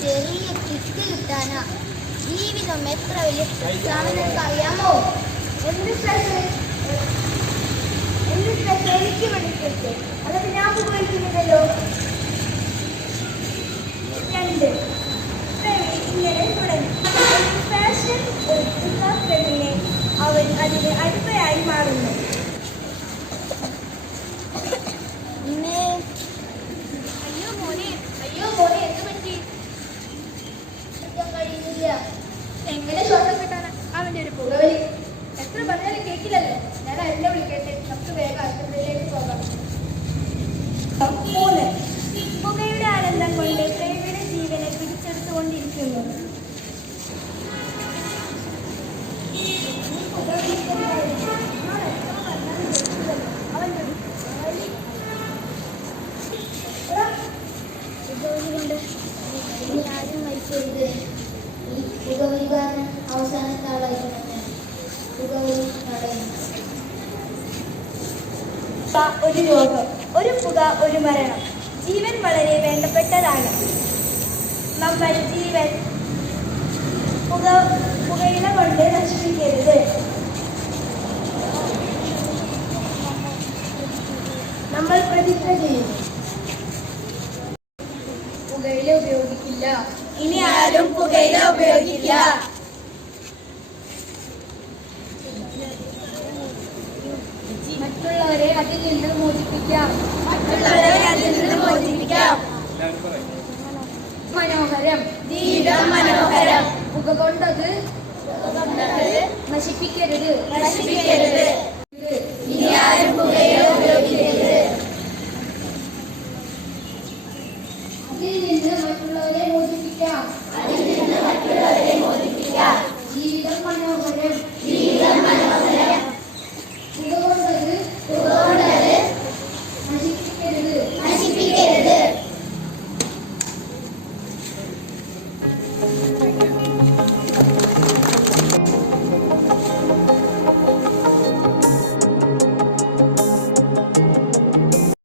ചെറിയ കിക്ക് വലിയ എന്ത് എനിക്ക് മനസ്സിലാക്കി അതൊക്കെ ഞാൻ ഉപയോഗിക്കുന്നില്ലല്ലോ. രണ്ട് അയ്യോ മോനെ അയ്യോ മോനെ എന്ത് പറ്റി? എങ്ങനെ ശ്വാസം കിട്ടാനാ? അവന്റെ ഒരു പുകവലി എത്ര പറഞ്ഞാലും കേക്കില്ലല്ലോ. ഞാൻ എന്നെ വിളിക്കട്ടെ? നമുക്ക് വേഗം ആശുപത്രിയിലേക്ക് പോകാം. ഒരു രോഗം ഒരു പുക ഒരു മരണം. ജീവൻ വളരെ വേണ്ടപ്പെട്ടതാണ്. നമ്മൾ ജീവൻ പുക പുകയില കൊണ്ട് നശിപ്പിക്കരുത്. നമ്മൾ പ്രതിജ്ഞ ചെയ്യുന്നു. പുകയില ഉപയോഗിക്കില്ല. ഇനി ആരും പുകയില ഉപയോഗിക്കില്ല. മറ്റുള്ളവരെ അതിൽ നിന്ന് മോചിപ്പിക്കാം. മറ്റുള്ളവരെ അതിൽ നിന്ന് മോചിപ്പിക്കാം. മനോഹരം. ജീവിതം മനോഹരം. പുകകൊണ്ടത് നശിപ്പിക്കരുത്. നശിപ്പിക്കരുത്. ഇനി ആരും പുകയോ ഉപയോഗിക്കരുത്. അതിൽ നിന്ന് മറ്റുള്ളവരെ മോചിപ്പിക്കാം. അതിൽ നിന്ന്